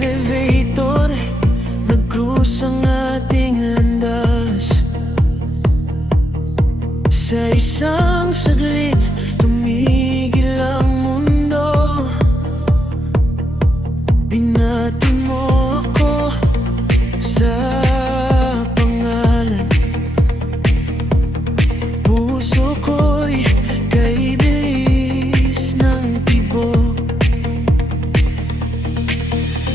elevator, nag-cruise ang ating landas. Sa isang saglit, tumigil ang mundo. Binati mo ako sa pangalan. Puso ko'y kay bilis ng tibok.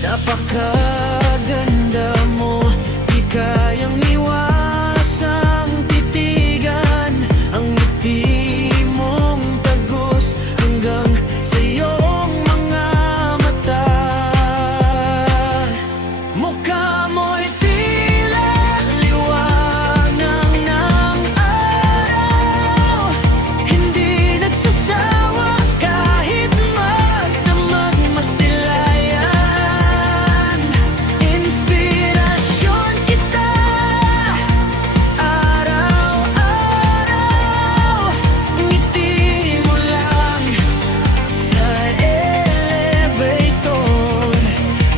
Napakaganda mo, di kayang iwasang titigan. Ang ngiti mong tagos hanggang sa iyong mga mata. Mukha mo'y tila liwanag ng araw. Hindi nagsasawa kahit magdamag masilayan. Inspirasyon kita araw-araw. Ngiti mo lang sa elevator,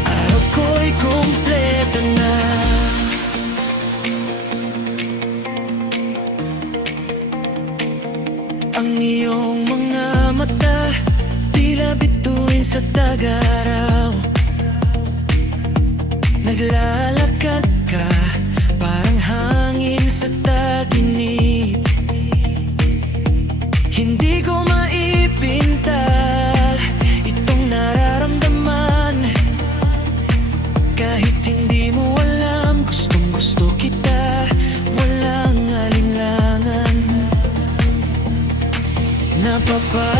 araw ko'y kumpleto na. Ang iyong mga mata, tila bituin sa tag-araw. Naglalakad ka, parang hangin sa tag-init. Hindi ko maipinta itong nararamdaman. Kahit hindi mo alam, gustong gusto kita, walang alinlangan. Napapa